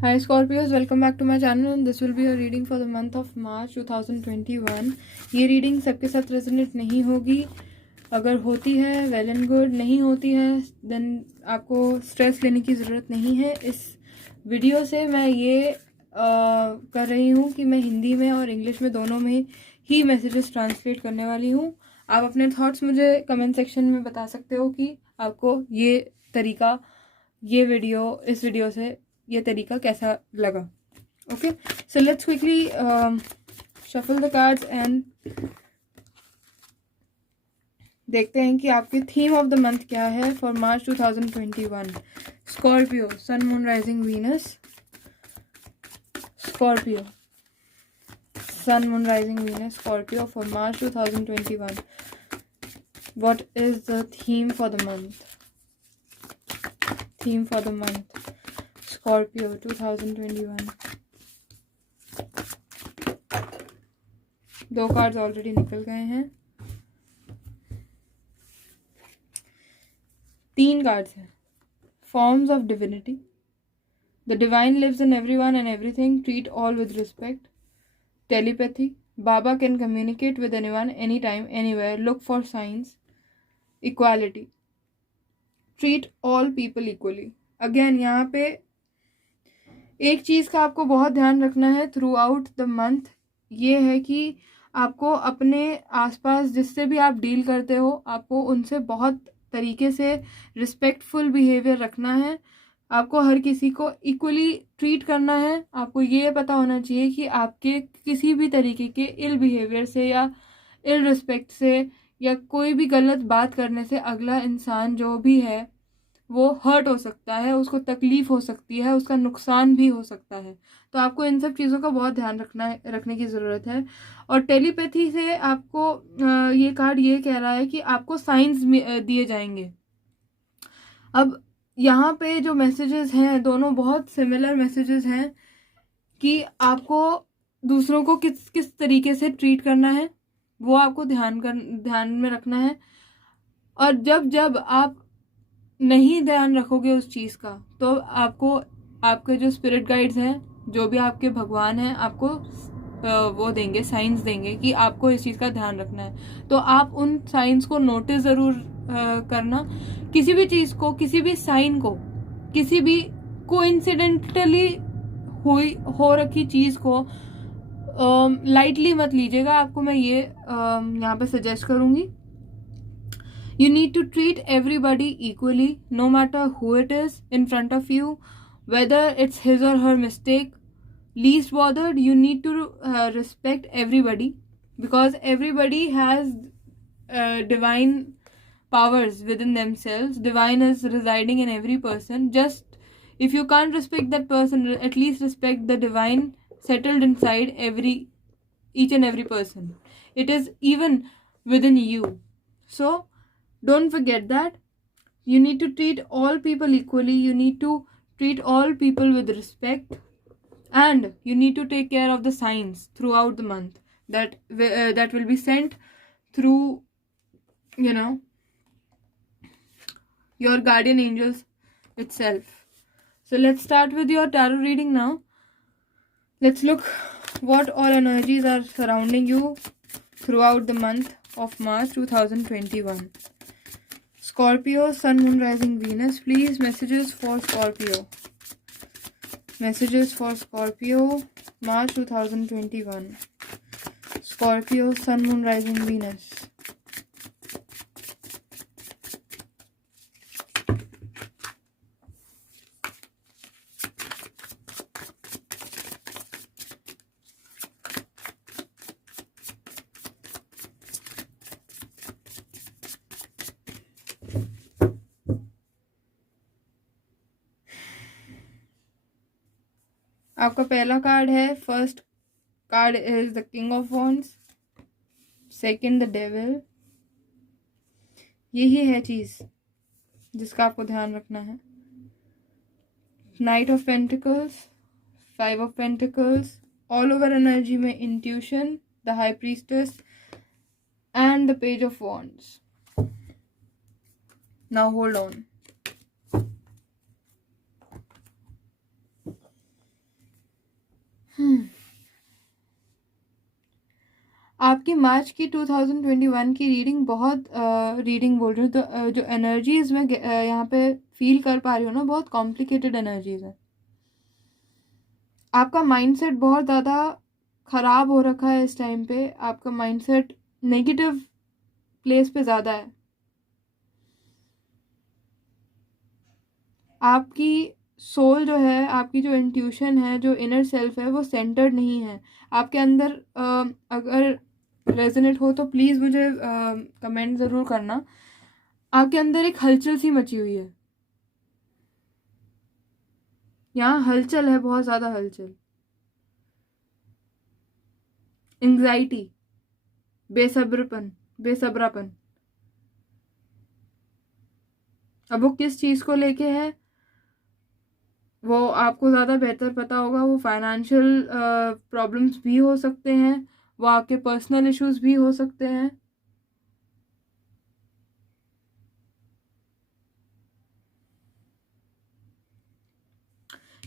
Hi Scorpios, welcome back to my channel and this will be a reading for the month of March 2021. ये reading सबके साथ resonate नहीं होगी. अगर होती है वेल एंड गुड, नहीं होती है देन आपको स्ट्रेस लेने की ज़रूरत नहीं है. इस वीडियो से मैं ये कर रही हूँ कि मैं हिंदी में और इंग्लिश में दोनों में ही मैसेजेस ट्रांसलेट करने वाली हूँ. आप अपने थॉट्स मुझे कमेंट सेक्शन में बता सकते हो कि आपको ये तरीका, ये वीडियो, इस वीडियो से ये तरीका कैसा लगा. Okay, so let's quickly shuffle the cards and देखते हैं कि आपकी थीम ऑफ द मंथ क्या है for March 2021. Scorpio, sun moon rising Venus. Scorpio, sun moon rising Venus, Scorpio for March 2021. What is the theme for the month? Theme for the month. Scorpio 2021. दो cards already निकल गए हैं. 3 cards हैं. Forms of divinity. The divine lives in everyone and everything. Treat all with respect. Telepathy. Baba can communicate with anyone, anytime, anywhere. Look for signs. Equality. Treat all people equally. Again, यहाँ पे एक चीज़ का आपको बहुत ध्यान रखना है through out the month. ये है कि आपको अपने आसपास जिससे भी आप डील करते हो, आपको उनसे बहुत तरीके से रिस्पेक्टफुल बिहेवियर रखना है. आपको हर किसी को इक्वली ट्रीट करना है. आपको ये पता होना चाहिए कि आपके किसी भी तरीके के इल बिहेवियर से या इल रिस्पेक्ट से या कोई भी गलत बात करने से अगला इंसान जो भी है वो हर्ट हो सकता है, उसको तकलीफ हो सकती है, उसका नुकसान भी हो सकता है. तो आपको इन सब चीज़ों का बहुत ध्यान रखने की ज़रूरत है. और टेलीपैथी से आपको ये कार्ड ये कह रहा है कि आपको साइंस दिए जाएंगे. अब यहाँ पे जो मैसेजेस हैं दोनों बहुत सिमिलर मैसेजेस हैं कि आपको दूसरों को किस किस तरीके से ट्रीट करना है वो आपको ध्यान में रखना है. और जब आप नहीं ध्यान रखोगे उस चीज़ का तो आपको आपके जो स्पिरिट गाइड्स हैं, जो भी आपके भगवान हैं, आपको वो देंगे, साइंस देंगे कि आपको इस चीज़ का ध्यान रखना है. तो आप उन साइंस को नोटिस ज़रूर करना. किसी भी चीज़ को, किसी भी साइन को, किसी भी कोइंसिडेंटली हो रखी चीज़ को लाइटली मत लीजिएगा. आपको मैं ये यहाँ पे सजेस्ट करूँगी. You need to treat everybody equally, no matter who it is in front of you, whether it's his or her mistake. Least bothered, you need to respect everybody because everybody has divine powers within themselves. Divine is residing in every person. Just if you can't respect that person, at least respect the divine settled inside each and every person. It is even within you. So don't forget that. You need to treat all people equally. You need to treat all people with respect. And you need to take care of the signs throughout the month that will be sent through, your guardian angels itself. So let's start with your tarot reading now. Let's look what all energies are surrounding you throughout the month of March 2021. Scorpio, Sun, Moon, Rising, Venus. Please, messages for Scorpio. Messages for Scorpio, March 2021. Scorpio, Sun, Moon, Rising, Venus. आपका पहला card है, first card is the king of wands, second the devil. यही है चीज जिसका आपको ध्यान रखना है. Knight of pentacles, 5 of pentacles, all over energy में intuition, the high priestess and the page of wands. Now hold on. आपकी मार्च की 2021 की रीडिंग बहुत रीडिंग बोल रही हूँ तो जो एनर्जीज में यहाँ पे फील कर पा रही हूँ ना, बहुत कॉम्प्लिकेटेड एनर्जीज है। आपका माइंडसेट बहुत ज़्यादा ख़राब हो रखा है इस टाइम पे। आपका माइंडसेट नेगेटिव प्लेस पे ज़्यादा है। आपकी सोल जो है, आपकी जो इंट्यूशन है, जो इनर सेल्फ है, वो सेंटर्ड नहीं है आपके अंदर। अगर रेजोनेट हो तो प्लीज़ मुझे कमेंट ज़रूर करना। आपके अंदर एक हलचल सी मची हुई है, यहाँ हलचल है, बहुत ज़्यादा हलचल। एंग्जाइटी, बेसब्रापन। अब वो किस चीज़ को लेके है वो आपको ज़्यादा बेहतर पता होगा। वो फाइनेंशियल प्रॉब्लम्स भी हो सकते हैं, वो आपके पर्सनल इश्यूज भी हो सकते हैं।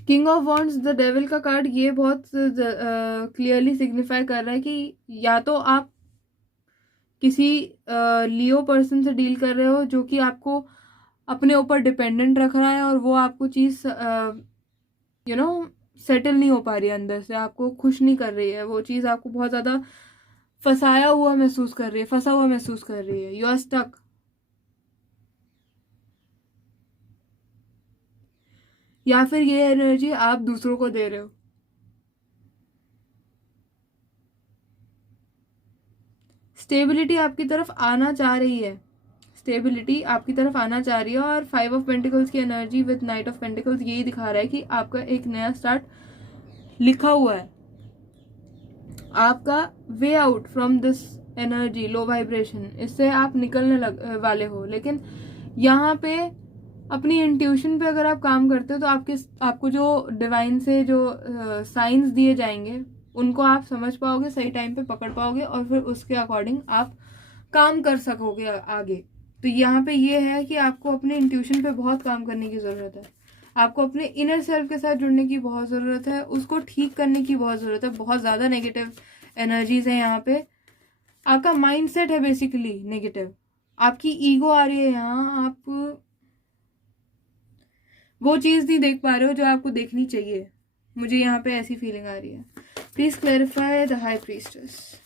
King of wands, the devil का कार्ड, ये बहुत क्लियरली सिग्निफाई कर रहा है कि या तो आप किसी लियो पर्सन से डील कर रहे हो जो कि आपको अपने ऊपर डिपेंडेंट रख रहा है और वो आपको चीज़ सेटल नहीं हो पा रही है, अंदर से आपको खुश नहीं कर रही है। वो चीज़ आपको बहुत ज़्यादा फंसा हुआ महसूस कर रही है। You are stuck. या फिर ये एनर्जी आप दूसरों को दे रहे हो। स्टेबिलिटी आपकी तरफ आना चाह रही है, और 5 ऑफ पेंटिकल्स की energy with night of pentacles यही दिखा रहा है कि आपका एक नया स्टार्ट लिखा हुआ है। आपका way out from this energy, low vibration, इससे आप निकलने वाले हो। लेकिन यहाँ पे अपनी इंट्यूशन पे अगर आप काम करते हो तो आपको जो डिवाइन से जो साइंस दिए जाएंगे उनको आप समझ पाओगे, सही टाइम पे पकड़ पाओगे और फिर उसके अकॉर्डिंग आप काम कर सकोगे आगे। तो यहाँ पे ये है कि आपको अपने इंट्यूशन पे बहुत काम करने की ज़रूरत है। आपको अपने इनर सेल्फ के साथ जुड़ने की बहुत ज़रूरत है, उसको ठीक करने की बहुत ज़रूरत है। बहुत ज़्यादा नेगेटिव एनर्जीज है यहाँ पे। आपका माइंडसेट है बेसिकली नेगेटिव, आपकी ईगो आ रही है यहाँ। आप वो चीज़ नहीं देख पा रहे हो जो आपको देखनी चाहिए। मुझे यहाँ पे ऐसी फीलिंग आ रही है। Please clarify the high priestess.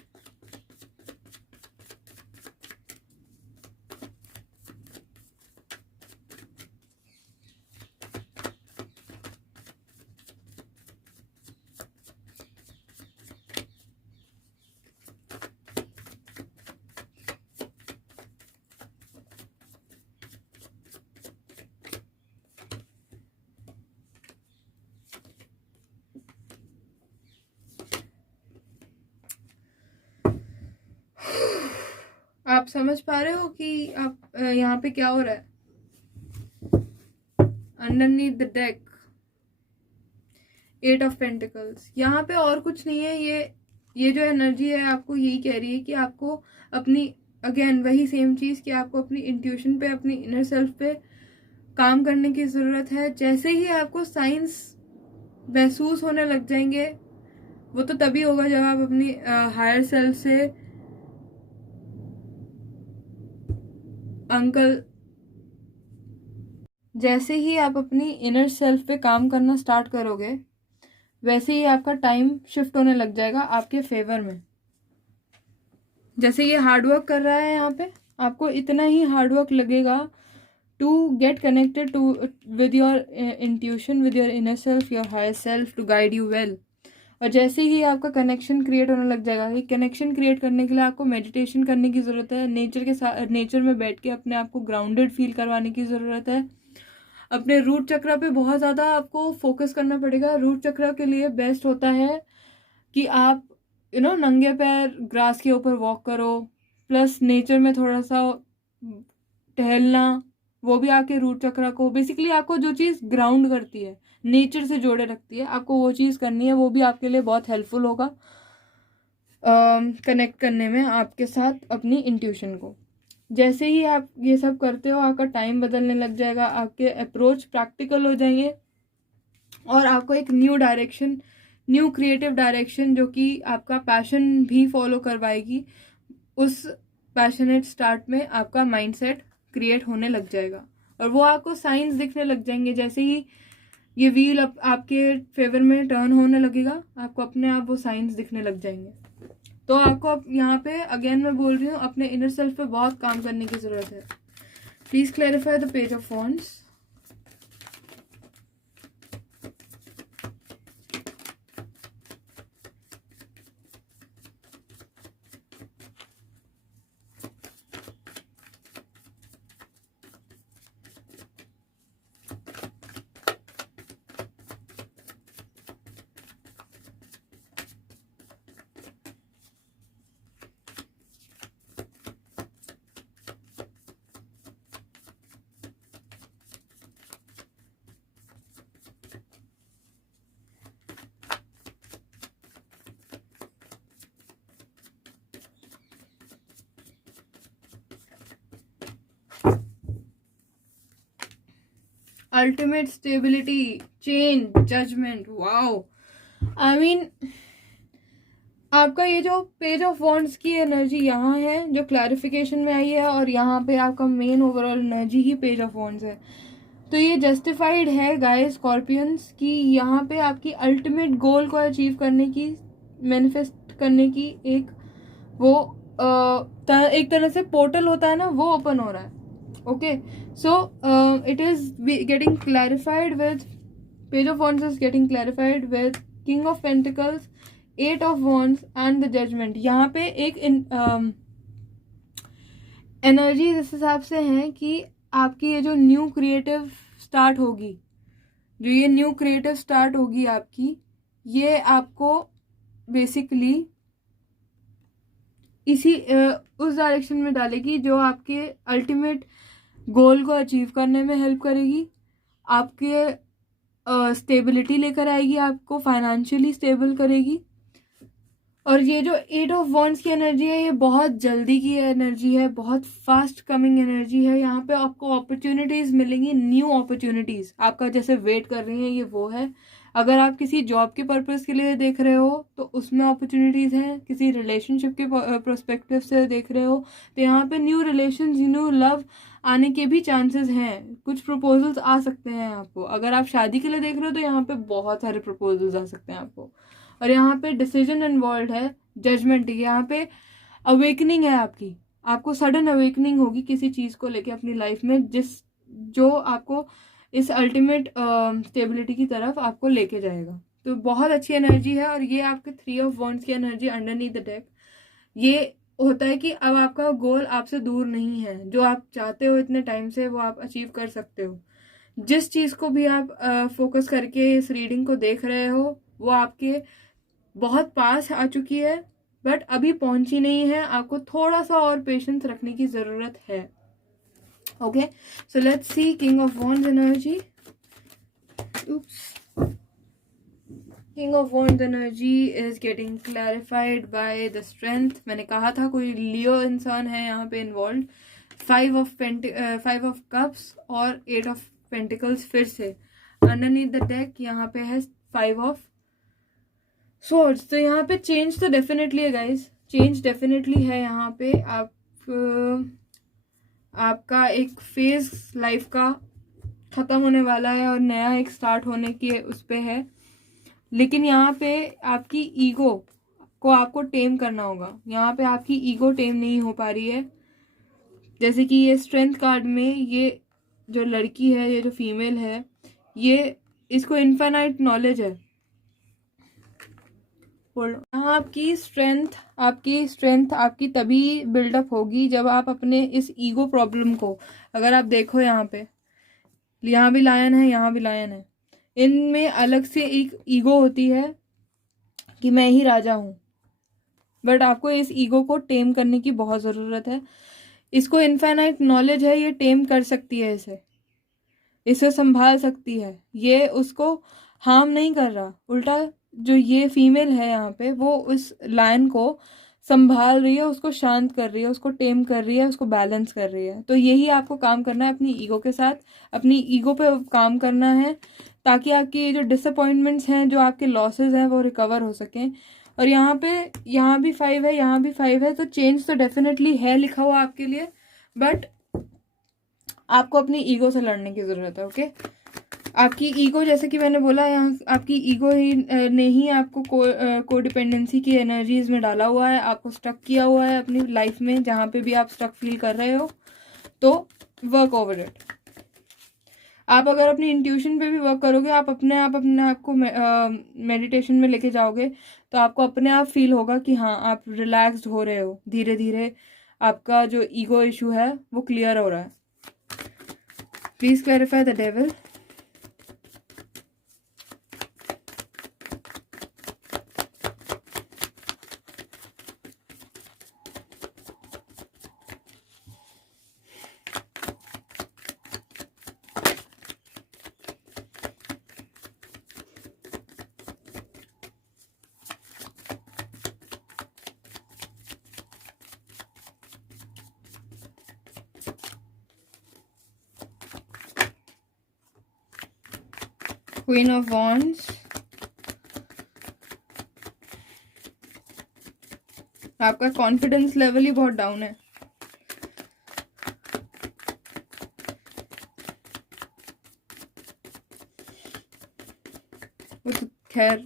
आप समझ पा रहे हो कि आप यहाँ पे क्या हो रहा है? Underneath the deck 8 of pentacles. यहाँ पे और कुछ नहीं है। ये जो एनर्जी है आपको यही कह रही है कि आपको अपनी, अगेन वही सेम चीज़, कि आपको अपनी इंट्यूशन पे, अपनी इनर सेल्फ पे काम करने की ज़रूरत है। जैसे ही आपको साइंस महसूस होने लग जाएंगे, वो तो तभी होगा जब आप अपनी हायर सेल्फ से जैसे ही आप अपनी इनर सेल्फ पे काम करना स्टार्ट करोगे, वैसे ही आपका टाइम शिफ्ट होने लग जाएगा आपके फेवर में। जैसे ये हार्डवर्क कर रहा है यहाँ पे, आपको इतना ही हार्डवर्क लगेगा to get connected to with your intuition, with your inner self, your higher self, to guide you well. और जैसे ही आपका कनेक्शन क्रिएट होने लग जाएगा, ये कनेक्शन क्रिएट करने के लिए आपको मेडिटेशन करने की ज़रूरत है। नेचर के साथ, नेचर में बैठ के अपने आप को ग्राउंडेड फील करवाने की ज़रूरत है। अपने रूट चक्र पे बहुत ज़्यादा आपको फोकस करना पड़ेगा। रूट चक्र के लिए बेस्ट होता है कि आप नंगे पैर ग्रास के ऊपर वॉक करो, प्लस नेचर में थोड़ा सा टहलना, वो भी आपके रूट चक्र को, बेसिकली आपको जो चीज़ ग्राउंड करती है, नेचर से जोड़े रखती है, आपको वो चीज़ करनी है। वो भी आपके लिए बहुत हेल्पफुल होगा कनेक्ट करने में आपके साथ अपनी इंट्यूशन को। जैसे ही आप ये सब करते हो, आपका टाइम बदलने लग जाएगा, आपके अप्रोच प्रैक्टिकल हो जाएंगे और आपको एक new direction new creative direction जो कि आपका पैशन भी फॉलो करवाएगी, उस पैशनेट स्टार्ट में आपका माइंडसेट क्रिएट होने लग जाएगा और वो आपको साइंस दिखने लग जाएंगे। जैसे ही ये व्हील आपके फेवर में टर्न होने लगेगा, आपको अपने आप वो साइंस दिखने लग जाएंगे। तो आपको अब यहाँ पे अगेन मैं बोल रही हूँ, अपने इनर सेल्फ पे बहुत काम करने की ज़रूरत है। Please clarify the page of wands. Ultimate stability, change, judgment. Wow, I mean आपका ये जो पेज ऑफ वॉन्ड्स की एनर्जी यहाँ है जो क्लैरिफिकेशन में आई है, और यहाँ पे आपका main overall energy he page of wands है। तो ये जस्टिफाइड है गाइस स्कॉर्पियंस कि यहाँ पे आपकी अल्टीमेट गोल को अचीव करने की, मैनिफेस्ट करने की एक वो एक तरह से पोर्टल होता है ना, वो ओपन हो रहा है। Okay, so it is getting clarified with page of wands is getting clarified with king of pentacles, 8 of wands and the judgment. यहाँ पे एक एनर्जी इस हिसाब से है कि आपकी ये जो न्यू क्रिएटिव स्टार्ट होगी, जो ये न्यू क्रिएटिव स्टार्ट होगी आपकी, ये आपको बेसिकली इसी उस डायरेक्शन में डालेगी जो आपके अल्टीमेट गोल को अचीव करने में हेल्प करेगी, आपके स्टेबिलिटी लेकर आएगी, आपको फाइनेंशियली स्टेबल करेगी। और ये जो 8 ऑफ वॉन्ड्स की एनर्जी है, ये बहुत जल्दी की एनर्जी है, बहुत फास्ट कमिंग एनर्जी है। यहाँ पे आपको अपॉर्चुनिटीज़ मिलेंगी, न्यू अपॉर्चुनिटीज़ आपका जैसे वेट कर रही हैं, ये वो है। अगर आप किसी जॉब के पर्पस के लिए देख रहे हो तो उसमें अपॉर्चुनिटीज़ हैं, किसी रिलेशनशिप के प्रोस्पेक्टिव से देख रहे हो तो यहाँ पे न्यू रिलेशंस, न्यू लव आने के भी चांसेस हैं। कुछ प्रपोजल्स आ सकते हैं आपको। अगर आप शादी के लिए देख रहे हो तो यहाँ पे बहुत सारे प्रपोजल्स आ सकते हैं आपको। और यहाँ पे डिसीजन इन्वॉल्व है, जजमेंट, यहाँ पे अवेकनिंग है आपकी, आपको सडन अवेकनिंग होगी किसी चीज़ को लेके अपनी लाइफ में, जो आपको इस अल्टीमेट स्टेबिलिटी की तरफ आपको लेके जाएगा। तो बहुत अच्छी एनर्जी है। और ये आपके 3 ऑफ वॉन्ड्स की एनर्जी अंडरनीथ द डेक, ये होता है कि अब आपका गोल आपसे दूर नहीं है, जो आप चाहते हो इतने टाइम से वो आप अचीव कर सकते हो। जिस चीज़ को भी आप फोकस करके इस रीडिंग को देख रहे हो वो आपके बहुत पास आ चुकी है, बट अभी पहुंची नहीं है। आपको थोड़ा सा और पेशेंस रखने की ज़रूरत है। Okay, so let's see king of wands energy. King of wands energy is getting clarified by the strength. मैंने कहा था कोई लियो इंसान है यहाँ पे इन्वॉल्व। 5 ऑफ कप्स और 8 ऑफ पेंटिकल्स फिर से अंडरनीथ द डेक यहाँ पे है 5 ऑफ सोर्ड्स। तो यहाँ पे चेंज तो डेफिनेटली है गाइस, चेंज डेफिनेटली है यहाँ पे। आपका एक फेज लाइफ का ख़त्म होने वाला है और नया एक स्टार्ट होने की उस पे है। लेकिन यहाँ पे आपकी ईगो को आपको टेम करना होगा। यहाँ पे आपकी ईगो टेम नहीं हो पा रही है। जैसे कि ये स्ट्रेंथ कार्ड में ये जो लड़की है, ये जो फीमेल है, ये इसको इनफाइनाइट नॉलेज है। यहाँ आपकी स्ट्रेंथ आपकी तभी बिल्डअप होगी जब आप अपने इस ईगो प्रॉब्लम को, अगर आप देखो यहाँ पे, यहाँ भी लायन है, यहाँ भी लायन है, इनमें अलग से एक ईगो होती है कि मैं ही राजा हूँ। बट आपको इस ईगो को टेम करने की बहुत ज़रूरत है। इसको इनफाइनाइट नॉलेज है, ये टेम कर सकती है, इसे संभाल सकती है। ये उसको हार्म नहीं कर रहा, उल्टा जो ये फीमेल है यहाँ पे वो उस लायन को संभाल रही है, उसको शांत कर रही है, उसको टेम कर रही है, उसको बैलेंस कर रही है। तो यही आपको काम करना है अपनी ईगो के साथ, अपनी ईगो पे काम करना है ताकि आपकी ये जो डिसअपॉइंटमेंट्स हैं, जो आपके लॉसेस हैं, वो रिकवर हो सकें। और यहाँ भी 5 है, यहाँ भी 5 है, तो चेंज तो डेफिनेटली है लिखा हुआ आपके लिए, बट आपको अपनी ईगो से लड़ने की ज़रूरत है। ओके, आपकी ईगो, जैसे कि मैंने बोला, यहाँ आपकी ईगो ही ने ही आपको कोडिपेंडेंसी की एनर्जीज में डाला हुआ है, आपको स्टक किया हुआ है अपनी लाइफ में। जहाँ पे भी आप स्टक फील कर रहे हो, तो वर्क ओवर इट। आप अगर अपनी इंट्यूशन पे भी वर्क करोगे, आप अपने आप को मेडिटेशन में लेके जाओगे, तो आपको अपने आप फील होगा कि हाँ, आप रिलैक्स्ड हो रहे हो। धीरे धीरे आपका जो ईगो इशू है वो क्लियर हो रहा है। Please clarify the devil. Queen of wands, आपका कॉन्फिडेंस लेवल ही बहुत डाउन है। खैर,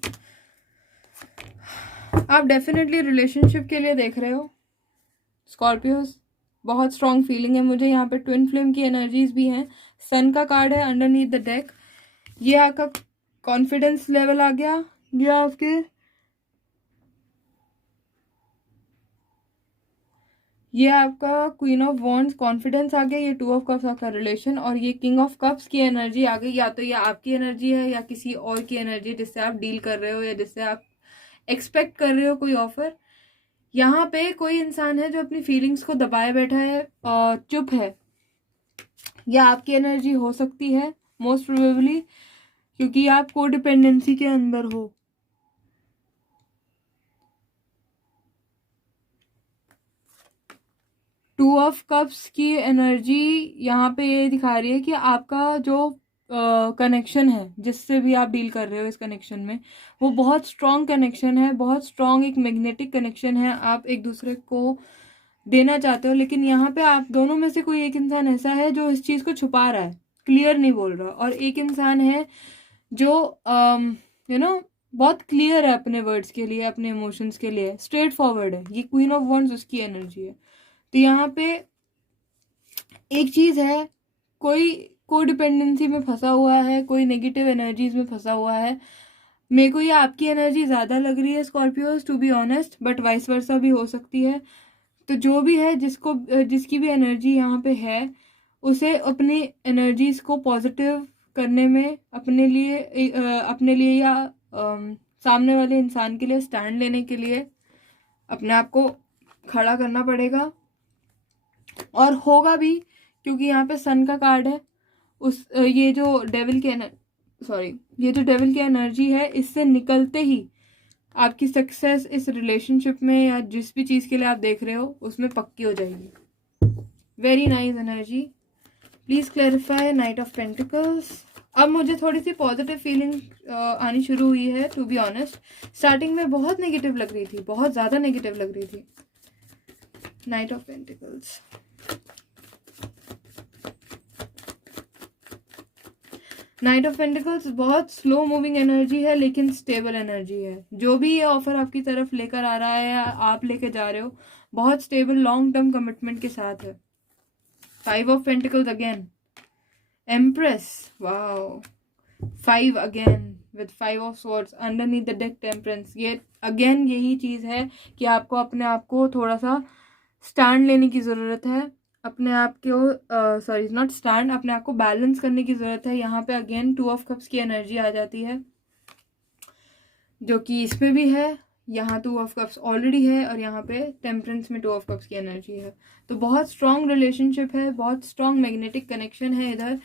आप डेफिनेटली रिलेशनशिप के लिए देख रहे हो स्कॉर्पियोज। बहुत स्ट्रॉन्ग फीलिंग है मुझे। यहाँ पे ट्विन फ्लेम की एनर्जीज भी हैं। सन का कार्ड है अंडरनीथ द डेक। ये आपका कॉन्फिडेंस लेवल आ गया, ये आपके ये आपका क्वीन ऑफ वॉन्ड्स कॉन्फिडेंस आ गया, ये 2 ऑफ कप्स आपका रिलेशन, और ये किंग ऑफ कप्स की एनर्जी आ गई। या तो ये आपकी एनर्जी है या किसी और की एनर्जी जिससे आप डील कर रहे हो या जिससे आप एक्सपेक्ट कर रहे हो कोई ऑफर। यहाँ पे कोई इंसान है जो अपनी फीलिंग्स को दबाए बैठा है और चुप है। या आपकी एनर्जी हो सकती है मोस्ट प्रोबेबली, क्योंकि आप कोडिपेंडेंसी के अंदर हो। टू ऑफ कप्स की एनर्जी यहाँ पे ये दिखा रही है कि आपका जो कनेक्शन है, जिससे भी आप डील कर रहे हो इस कनेक्शन में, वो बहुत स्ट्रॉन्ग कनेक्शन है, बहुत स्ट्रॉन्ग एक मैग्नेटिक कनेक्शन है। आप एक दूसरे को देना चाहते हो, लेकिन यहाँ पे आप दोनों में से कोई एक इंसान ऐसा है जो इस चीज़ को छुपा रहा है, क्लियर नहीं बोल रहा, और एक इंसान है जो बहुत क्लियर है अपने वर्ड्स के लिए, अपने इमोशंस के लिए, स्ट्रेट फॉरवर्ड है। ये क्वीन ऑफ वॉन्ड्स उसकी एनर्जी है। तो यहाँ पे एक चीज़ है, कोई कोडिपेंडेंसी में फंसा हुआ है, कोई नेगेटिव एनर्जीज में फंसा हुआ है। मेरे को ये आपकी एनर्जी ज़्यादा लग रही है Scorpios, to be honest, but vice versa भी हो सकती है। तो जो भी है, जिसकी भी एनर्जी यहाँ पे है, उसे अपनी एनर्जीज को पॉजिटिव करने में अपने लिए या सामने वाले इंसान के लिए स्टैंड लेने के लिए अपने आप को खड़ा करना पड़ेगा। और होगा भी, क्योंकि यहाँ पे सन का कार्ड है। ये जो डेविल की एनर्जी है, इससे निकलते ही आपकी सक्सेस इस रिलेशनशिप में या जिस भी चीज़ के लिए आप देख रहे हो उसमें पक्की हो जाएगी। Very nice energy. Please clarify night of pentacles. अब मुझे थोड़ी सी पॉजिटिव फीलिंग आनी शुरू हुई है, टू बी ऑनेस्ट। स्टार्टिंग में बहुत नेगेटिव लग रही थी, बहुत ज़्यादा नेगेटिव लग रही थी। Night of pentacles, night of pentacles बहुत स्लो मूविंग एनर्जी है, लेकिन स्टेबल एनर्जी है। जो भी ये ऑफर आपकी तरफ लेकर आ रहा है या आप लेकर जा रहे हो, बहुत स्टेबल लॉन्ग टर्म कमिटमेंट के साथ है। 5 of pentacles again, empress, wow, 5 again with 5 of swords underneath the deck, temperance. ये अगेन यही चीज़ है कि आपको अपने आप को थोड़ा सा स्टैंड लेने की ज़रूरत है, अपने आप को नॉट स्टैंड, अपने आप को बैलेंस करने की ज़रूरत है। यहाँ पे अगेन 2 ऑफ कप्स की एनर्जी आ जाती है, जो कि इसमें भी है। यहाँ 2 ऑफ कप्स ऑलरेडी है, और यहाँ पे टेम्परेंस में 2 ऑफ कप्स की एनर्जी है। तो बहुत स्ट्रॉन्ग रिलेशनशिप है, बहुत स्ट्रॉन्ग मैग्नेटिक कनेक्शन है इधर।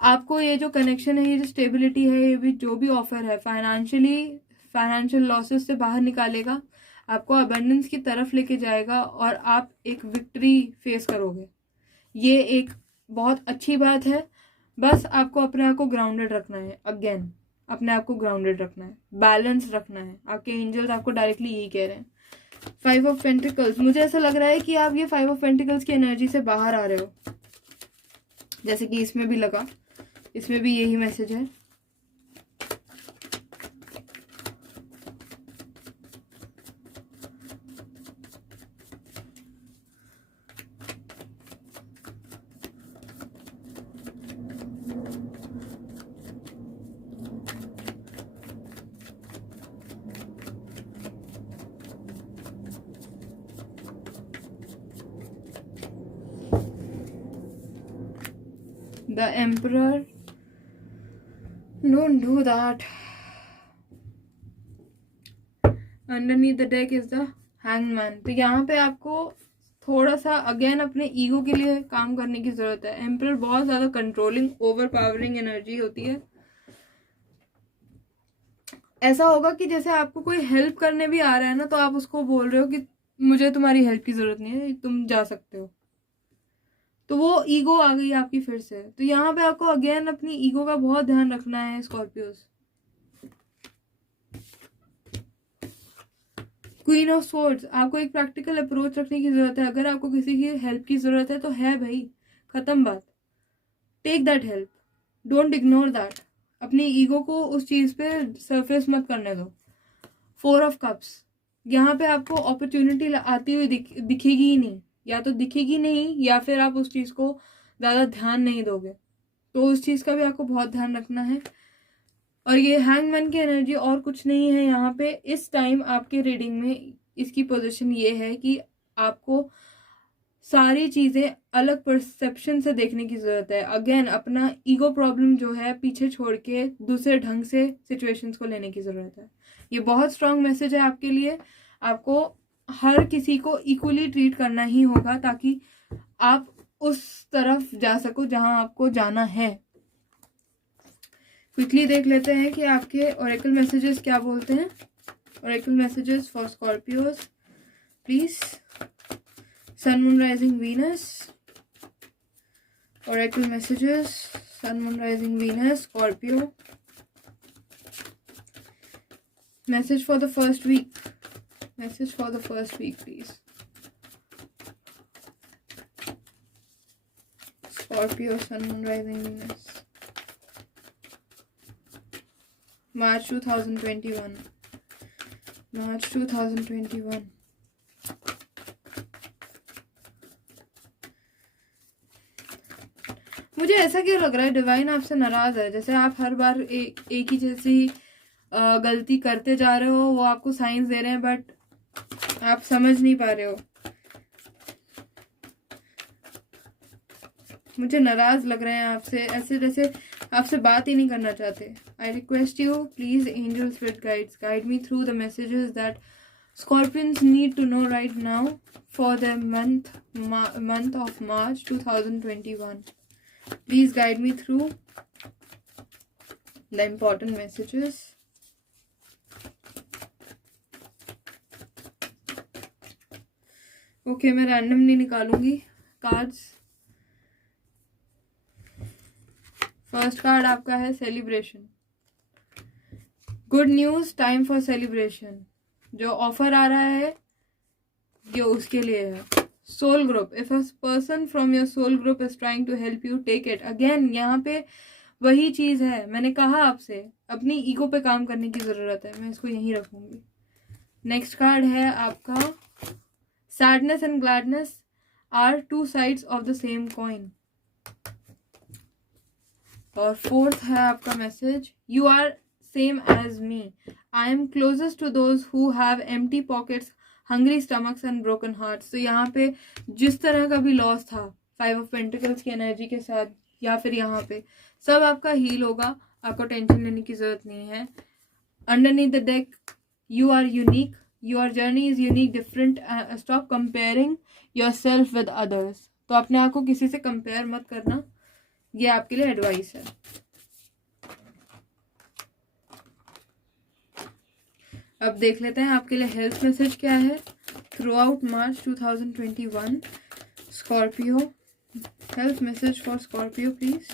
आपको ये जो कनेक्शन है, ये जो स्टेबिलिटी है, ये भी जो भी ऑफर है, फाइनेंशियल लॉसेस से बाहर निकालेगा, आपको अबंडेंस की तरफ लेके जाएगा, और आप एक विक्ट्री फेस करोगे। ये एक बहुत अच्छी बात है। बस आपको अपने आप को ग्राउंडेड रखना है, अगेन अपने आप को ग्राउंडेड रखना है, बैलेंस रखना है। आपके एंजल्स आपको डायरेक्टली यही कह रहे हैं। 5 ऑफ पेंटिकल्स, मुझे ऐसा लग रहा है कि आप ये 5 ऑफ पेंटिकल्स की एनर्जी से बाहर आ रहे हो, जैसे कि इसमें भी लगा, इसमें भी यही मैसेज है। The Emperor, don't do that. Underneath the deck is the Hangman. तो यहाँ पे आपको थोड़ा सा अगेन अपने ईगो के लिए काम करने की जरूरत है। एम्परर बहुत ज्यादा कंट्रोलिंग, ओवर पावरिंग एनर्जी होती है। ऐसा होगा कि जैसे आपको कोई हेल्प करने भी आ रहा है ना, तो आप उसको बोल रहे हो कि मुझे तुम्हारी हेल्प की जरूरत नहीं है, तुम जा सकते हो। तो वो ईगो आ गई आपकी फिर से। तो यहाँ पे आपको अगेन अपनी ईगो का बहुत ध्यान रखना है स्कॉर्पियोस। क्वीन ऑफ स्वॉर्ड्स, आपको एक प्रैक्टिकल अप्रोच रखने की जरूरत है। अगर आपको किसी की हेल्प की जरूरत है तो है भाई, खत्म बात। Take that help, don't ignore that. अपनी ईगो को उस चीज पे सरफेस मत करने दो। 4 ऑफ कप्स, यहाँ पे आपको अपॉर्चुनिटी आती हुई दिखेगी ही नहीं, या तो दिखेगी नहीं या फिर आप उस चीज को ज्यादा ध्यान नहीं दोगे। तो उस चीज का भी आपको बहुत ध्यान रखना है। और ये हैंगमैन की एनर्जी और कुछ नहीं है यहाँ पे। इस टाइम आपके रीडिंग में इसकी पोजीशन ये है कि आपको सारी चीजें अलग परसेप्शन से देखने की जरूरत है। अगेन अपना ईगो प्रॉब्लम जो है पीछे छोड़ के दूसरे ढंग से सिचुएशंस को लेने की जरूरत है। ये बहुत स्ट्रांग मैसेज है आपके लिए। आपको हर किसी को इक्वली ट्रीट करना ही होगा ताकि आप उस तरफ जा सको जहां आपको जाना है। क्विकली देख लेते हैं कि आपके ओरेकल मैसेजेस क्या बोलते हैं। Oracle messages for Scorpios please. Sun moon rising Venus, oracle messages sun moon rising Venus Scorpio. Message for the first week, message for the first week please. Scorpio sun moon rising Venus, March 2021, March 2021। मुझे ऐसा क्यों लग रहा है divine आपसे नाराज है, जैसे आप हर बार एक ही जैसी गलती करते जा रहे हो। वो आपको साइंस दे रहे हैं बट आप समझ नहीं पा रहे हो। मुझे नाराज लग रहे हैं आपसे, ऐसे जैसे आपसे बात ही नहीं करना चाहते। I request you please angel spirit guides, guide me through the messages that Scorpions need to know right now for the month of March 2021. Please guide me through the important messages. Okay, मैं randomly निकालूंगी cards. First card आपका है celebration. Good news, time for celebration. जो offer आ रहा है ये उसके लिए है। Soul group, if a person from your soul group is trying to help you, take it. Again यहाँ पे वही चीज है, मैंने कहा आपसे अपनी ईगो पे काम करने की जरूरत है। मैं इसको यहीं रखूंगी। नेक्स्ट कार्ड है आपका sadness and gladness are two sides of the same coin. और फोर्थ है आपका message, you are same as me, I am closest to those who have empty pockets, hungry stomachs and broken hearts. तो यहाँ पे जिस तरह का भी लॉस था 5 ऑफ पेंटिकल्स की एनर्जी के साथ या फिर यहाँ पे, सब आपका हील होगा। आपको टेंशन लेने की जरूरत नहीं है। Underneath the deck, you are unique, your journey is unique, different. Stop comparing your self with others. तो अपने आप को किसी से कंपेयर मत करना, ये आपके लिए एडवाइस है। अब देख लेते हैं आपके लिए हेल्थ मैसेज क्या है through out March 2021। Scorpio, health message for Scorpio please.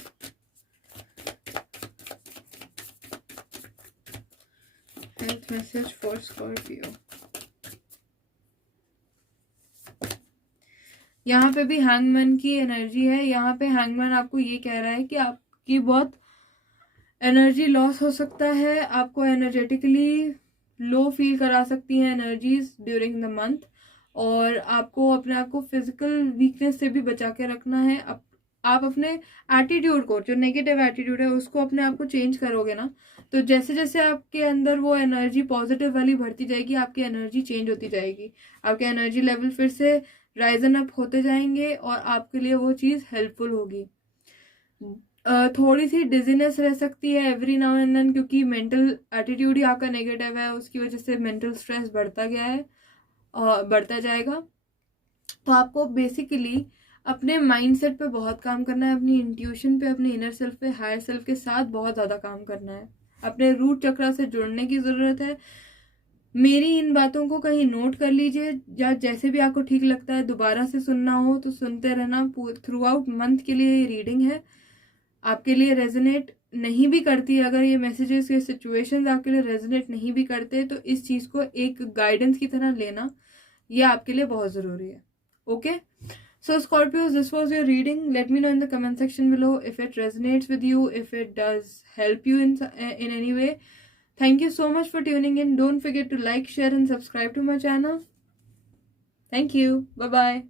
health message for Scorpio. यहाँ पे भी हैंगमैन की एनर्जी है. यहाँ पे हैंगमैन आपको ये कह रहा है कि आपकी बहुत एनर्जी लॉस हो सकता है, आपको एनर्जेटिकली लो फील करा सकती हैं एनर्जीज ड्यूरिंग द मंथ, और आपको अपने आप को फिजिकल वीकनेस से भी बचा के रखना है. आप अपने एटीट्यूड को, जो नेगेटिव एटीट्यूड है, उसको अपने आप को चेंज करोगे ना, तो जैसे जैसे आपके अंदर वो एनर्जी पॉजिटिव वाली बढ़ती जाएगी, आपकी एनर्जी चेंज होती जाएगी, आपके एनर्जी लेवल फिर से राइजन अप होते जाएंगे और आपके लिए वो चीज़ हेल्पफुल होगी. थोड़ी सी डिजीनेस रह सकती है एवरी नाउ एंड देन, क्योंकि मेंटल एटीट्यूड ही आपका नेगेटिव है, उसकी वजह से मेंटल स्ट्रेस बढ़ता गया है और बढ़ता जाएगा. तो आपको बेसिकली अपने माइंडसेट पे बहुत काम करना है, अपनी इंट्यूशन पे, अपने इनर सेल्फ पे, हायर सेल्फ के साथ बहुत ज़्यादा काम करना है. अपने रूट चक्रा से जुड़ने की ज़रूरत है. मेरी इन बातों को कहीं नोट कर लीजिए, या जैसे भी आपको ठीक लगता है दोबारा से सुनना हो तो सुनते रहना. थ्रू आउट मंथ के लिए ये रीडिंग है. आपके लिए रेजोनेट नहीं भी करती, अगर ये मैसेजेस, ये सिचुएशंस आपके लिए रेजोनेट नहीं भी करते, तो इस चीज़ को एक गाइडेंस की तरह लेना, ये आपके लिए बहुत ज़रूरी है. Okay, so Scorpios, this was your reading. Let me know in the comment section below if it resonates with you, if it does help you in any way. Thank you so much for tuning in. Don't forget to like, share and subscribe to my channel. Thank you. Bye bye.